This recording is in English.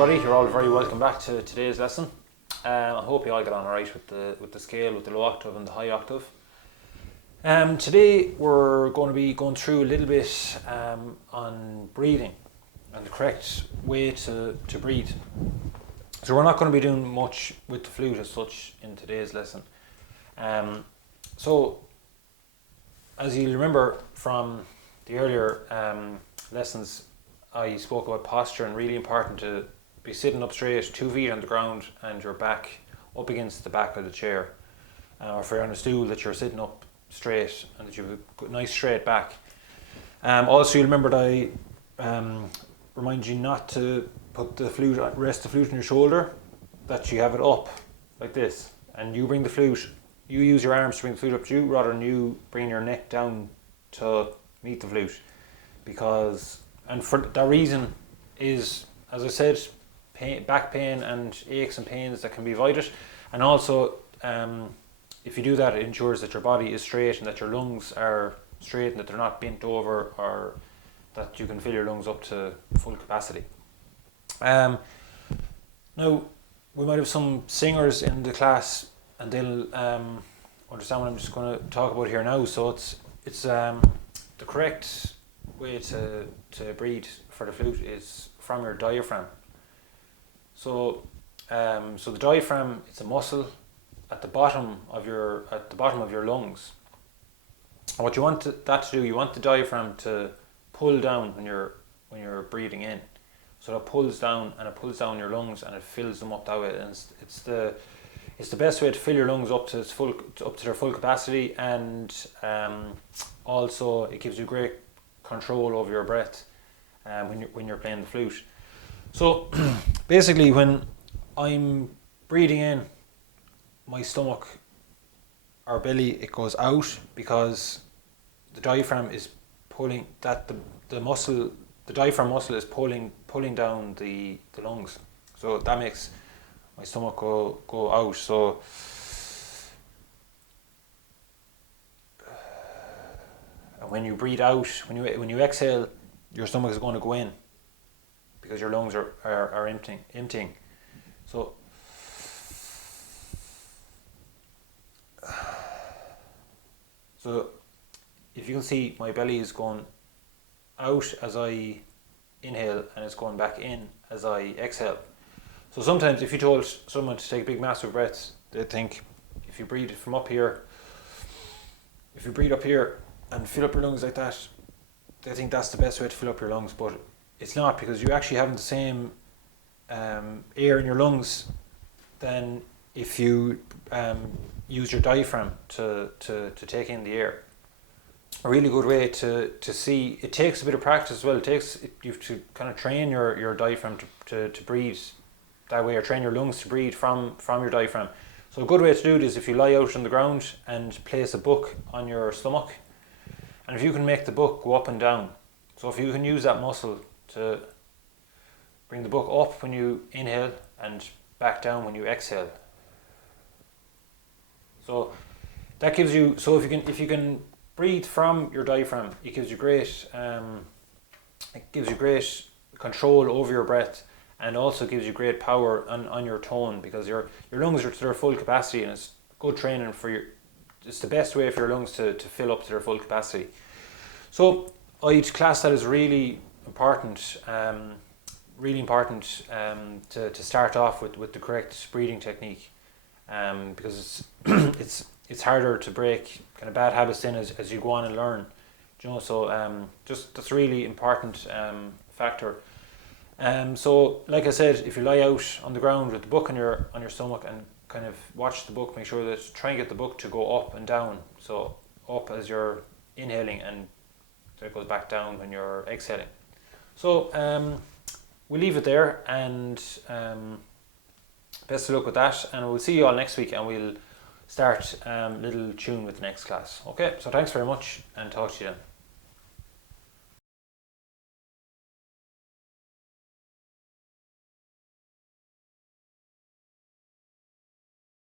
everybody, you're all very welcome back to today's lesson. I hope you all get on alright with the scale, with the low octave and the high octave. Today we're going to be going through a little bit on breathing and the correct way to breathe. So we're not going to be doing much with the flute as such in today's lesson. So as you'll remember from the earlier lessons, I spoke about posture, and really important to be sitting up straight, 2 feet on the ground and your back up against the back of the chair. Or if you're on a stool, that you're sitting up straight and that you have a nice straight back. Also, you'll remember that I remind you not to put the flute, rest the flute on your shoulder, that you have it up like this, and you bring the flute, you use your arms to bring the flute up to you rather than you bring your neck down to meet the flute. And for that reason is, as I said, back pain and aches and pains that can be avoided. And also, if you do that, it ensures that your body is straight and that your lungs are straight and that they're not bent over, or that you can fill your lungs up to full capacity. Now, we might have some singers in the class, and they'll understand what I'm just going to talk about here now. So it's the correct way to breathe for the flute is from your diaphragm. So the diaphragm, it's a muscle at the bottom of your lungs. And what you want that to do, you want the diaphragm to pull down when you're breathing in. So it pulls down your lungs and it fills them up that way. And it's the best way to fill your lungs up to their full capacity, and also it gives you great control over your breath when you're playing the flute. So basically, when I'm breathing in, my stomach or belly, it goes out because the diaphragm is pulling that the diaphragm muscle is pulling down the lungs. So that makes my stomach go out. So and when you breathe out, when you exhale, your stomach is going to go in because your lungs are emptying. So if you can see, my belly is going out as I inhale and it's going back in as I exhale. So sometimes if you told someone to take big massive breaths, they'd think if you breathe from up here, if you breathe up here and fill up your lungs like that, they think that's the best way to fill up your lungs, but it's not, because you actually haven't the same air in your lungs than if you use your diaphragm to take in the air. A really good way to see, it takes a bit of practice as well. You have to kind of train your diaphragm to breathe that way, or train your lungs to breathe from your diaphragm. So a good way to do it is if you lie out on the ground and place a book on your stomach, and if you can make the book go up and down. So if you can use that muscle to bring the book up when you inhale and back down when you exhale. So that gives you, so if you can breathe from your diaphragm, it gives you great control over your breath, and also gives you great power on your tone, because your lungs are to their full capacity, and it's good training it's the best way for your lungs to fill up to their full capacity. So I'd class that as really important to start off with the correct breathing technique, because it's harder to break kind of bad habits in as you go on and learn. So just that's a really important factor. So like I said, if you lie out on the ground with the book on your stomach and kind of watch the book, make sure that try and get the book to go up and down. So up as you're inhaling, and then it goes back down when you're exhaling. So we'll leave it there, and best of luck with that, and we'll see you all next week, and we'll start little tune with the next class. Okay, so thanks very much, and talk to you then.